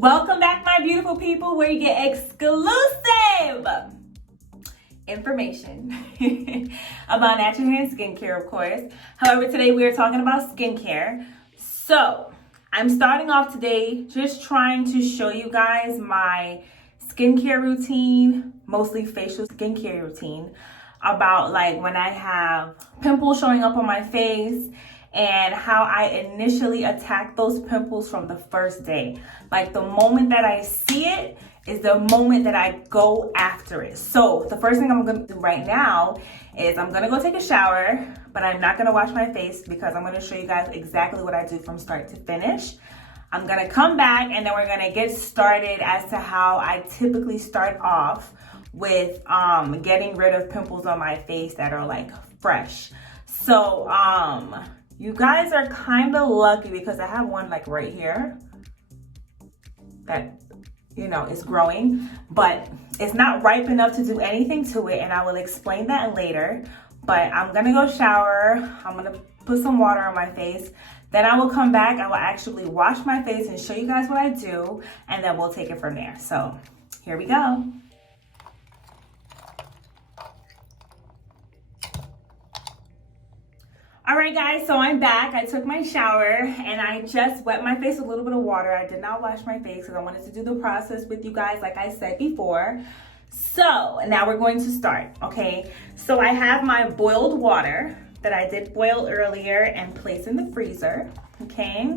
Welcome back, my beautiful people, where you get exclusive information about natural hair and skincare, of course. However, today we are talking about skincare. So I'm starting off today just trying to show you guys my skincare routine, mostly facial skincare routine, about like when I have pimples showing up on my face and how I initially attack those pimples from the first day. Like the moment that I see it is the moment that I go after it. So the first thing I'm gonna do right now is I'm gonna go take a shower, but I'm not gonna wash my face because I'm gonna show you guys exactly what I do from start to finish. I'm gonna come back and then we're gonna get started as to how I typically start off with getting rid of pimples on my face that are like fresh. So you guys are kind of lucky because I have one like right here that, you know, is growing, but it's not ripe enough to do anything to it, and I will explain that later. But I'm gonna go shower, I'm gonna put some water on my face, then I will come back, I will actually wash my face and show you guys what I do, and then we'll take it from there. So here we go. All right, guys, so I'm back. I took my shower and I just wet my face with a little bit of water. I did not wash my face because I wanted to do the process with you guys like I said before. So now we're going to start, okay? So I have my boiled water that I did boil earlier and place in the freezer, okay?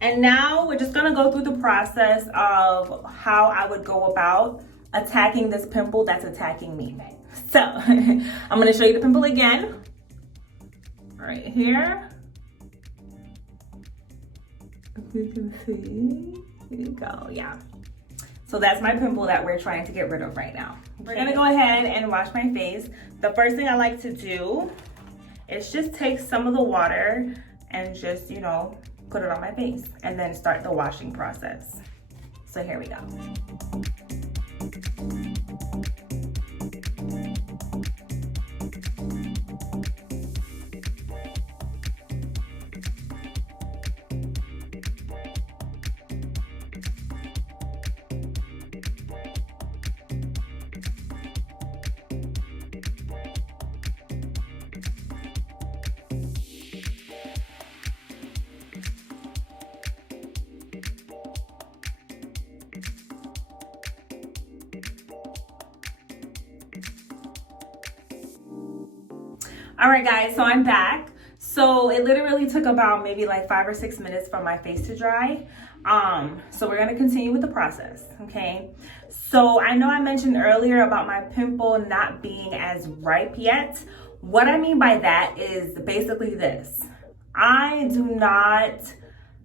And now we're just gonna go through the process of how I would go about attacking this pimple that's attacking me. So I'm gonna show you the pimple again. Right here, as you can see, here you go, yeah. So that's my pimple that we're trying to get rid of right now. We're gonna go ahead and wash my face. The first thing I like to do is just take some of the water and just, you know, put it on my face and then start the washing process. So here we go. All right, guys, so I'm back. So it literally took about maybe like 5 or 6 minutes for my face to dry. So we're gonna continue with the process, okay? So I know I mentioned earlier about my pimple not being as ripe yet. What I mean by that is basically this. I do not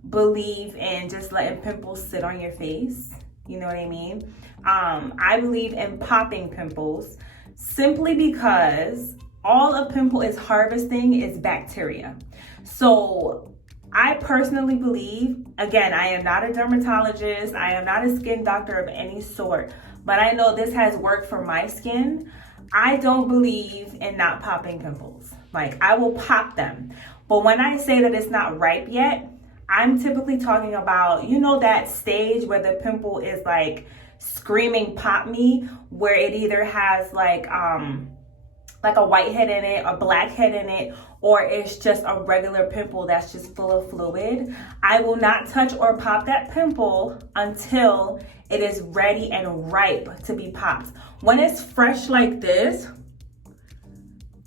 believe in just letting pimples sit on your face. You know what I mean? I believe in popping pimples simply because all a pimple is harvesting is bacteria. So I personally believe, again, I am not a dermatologist, I am not a skin doctor of any sort, but I know this has worked for my skin. I don't believe in not popping pimples. Like, I will pop them. But when I say that it's not ripe yet, I'm typically talking about, you know, that stage where the pimple is like screaming pop me, where it either has like a white head in it, a black head in it, or it's just a regular pimple that's just full of fluid. I will not touch or pop that pimple until it is ready and ripe to be popped. When it's fresh like this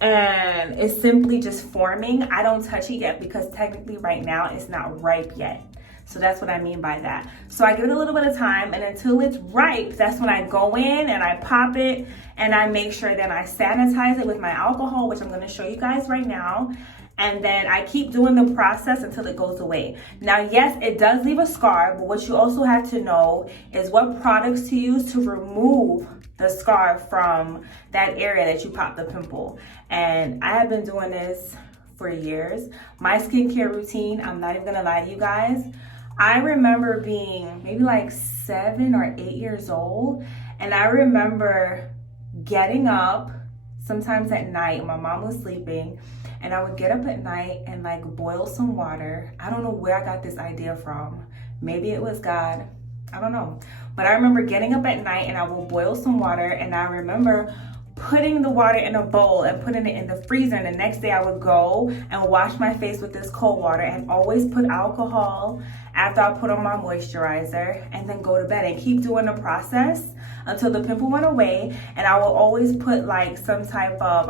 and it's simply just forming, I don't touch it yet because technically right now it's not ripe yet. So that's what I mean by that. So I give it a little bit of time, and until it's ripe, that's when I go in and I pop it and I make sure that I sanitize it with my alcohol, which I'm gonna show you guys right now. And then I keep doing the process until it goes away. Now, yes, it does leave a scar, but what you also have to know is what products to use to remove the scar from that area that you popped the pimple. And I have been doing this for years. My skincare routine, I'm not even gonna lie to you guys, I remember being maybe like 7 or 8 years old, and I remember getting up sometimes at night, my mom was sleeping, and I would get up at night and like boil some water. I don't know where I got this idea from. Maybe it was God, I don't know. But I remember getting up at night and I will boil some water, and I remember putting the water in a bowl and putting it in the freezer, and the next day I would go and wash my face with this cold water and always put alcohol after I put on my moisturizer, and then go to bed and keep doing the process until the pimple went away. And I will always put like some type of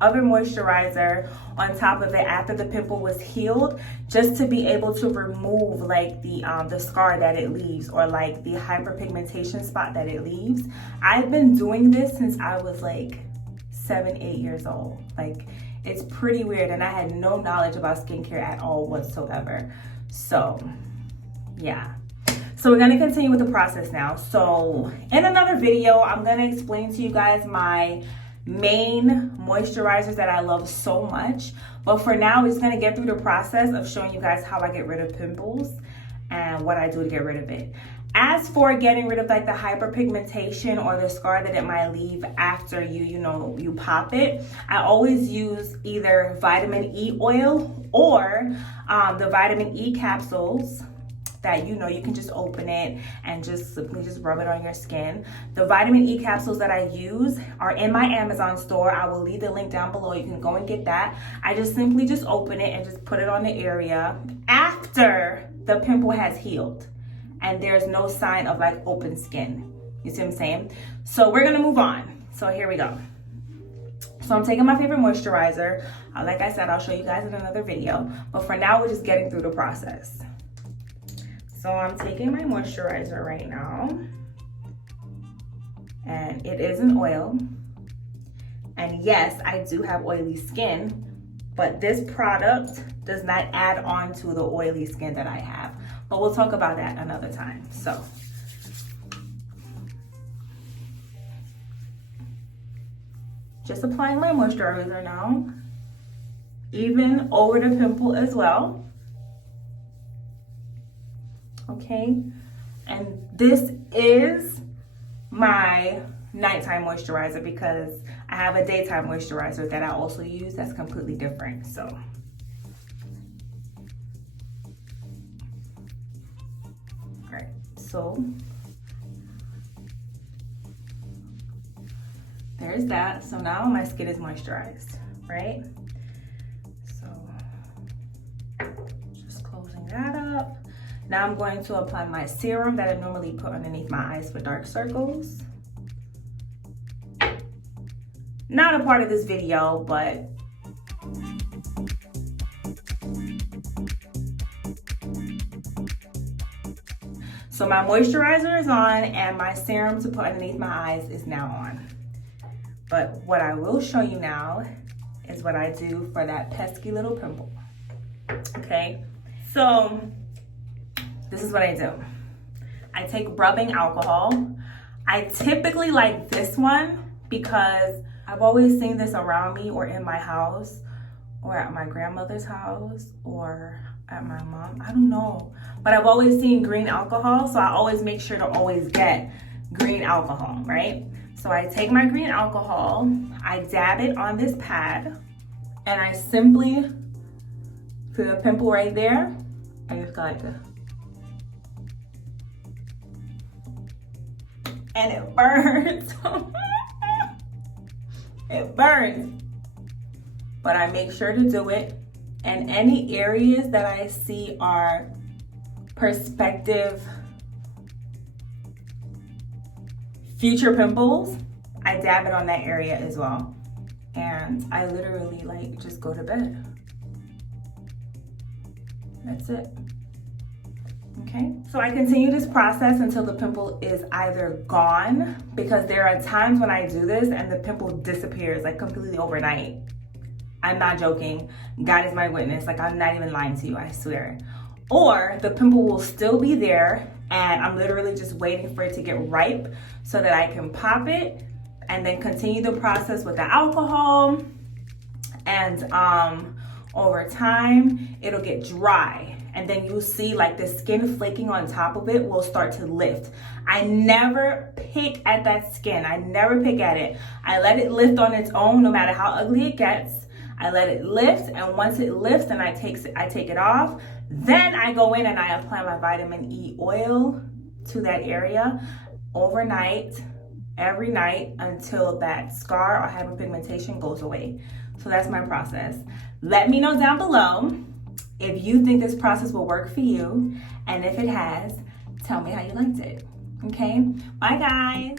other moisturizer on top of it after the pimple was healed, just to be able to remove like the scar that it leaves, or like the hyperpigmentation spot that it leaves. I've been doing this since I was like 7-8 years old. Like, it's pretty weird, and I had no knowledge about skincare at all whatsoever. So yeah. So we're gonna continue with the process now. So in another video, I'm gonna explain to you guys my main moisturizers that I love so much. But for now, we're just gonna get through the process of showing you guys how I get rid of pimples and what I do to get rid of it. As for getting rid of like the hyperpigmentation or the scar that it might leave after you pop it, I always use either vitamin E oil or the vitamin E capsules that you can just open it and just simply just rub it on your skin. The vitamin E capsules that I use are in my Amazon store. I will leave the link down below. You can go and get that. I just simply just open it and just put it on the area after the pimple has healed and there's no sign of like open skin. You see what I'm saying? So we're gonna move on. So here we go. So I'm taking my favorite moisturizer. Like I said, I'll show you guys in another video. But for now, we're just getting through the process. So I'm taking my moisturizer right now, and it is an oil. And yes, I do have oily skin, but this product does not add on to the oily skin that I have. But we'll talk about that another time. So just applying my moisturizer now, even over the pimple as well. Okay, and this is my nighttime moisturizer because I have a daytime moisturizer that I also use that's completely different. So all right, so there's that. So now my skin is moisturized, right? So just closing that up. Now I'm going to apply my serum that I normally put underneath my eyes for dark circles. Not a part of this video, but so my moisturizer is on and my serum to put underneath my eyes is now on. But what I will show you now is what I do for that pesky little pimple. Okay, so this is what I do. I take rubbing alcohol. I typically like this one because I've always seen this around me or in my house or at my grandmother's house or at my mom. I don't know. But I've always seen green alcohol, so I always make sure to always get green alcohol, right? So I take my green alcohol, I dab it on this pad, and I simply, for the pimple right there, I just go like this. And it burns. It burns. But I make sure to do it. And any areas that I see are prospective future pimples, I dab it on that area as well. And I literally like just go to bed. That's it. Okay, so I continue this process until the pimple is either gone, because there are times when I do this and the pimple disappears like completely overnight. I'm not joking. God is my witness. Like, I'm not even lying to you, I swear. Or the pimple will still be there and I'm literally just waiting for it to get ripe so that I can pop it and then continue the process with the alcohol. And over time, it'll get dry. And then you'll see like the skin flaking on top of it will start to lift. I never pick at that skin. I never pick at it. I let it lift on its own no matter how ugly it gets. I let it lift, and once it lifts and I take it off, then I go in and I apply my vitamin E oil to that area overnight, every night, until that scar or hyperpigmentation goes away. So that's my process. Let me know down below if you think this process will work for you, and if it has, tell me how you liked it. Okay, bye guys.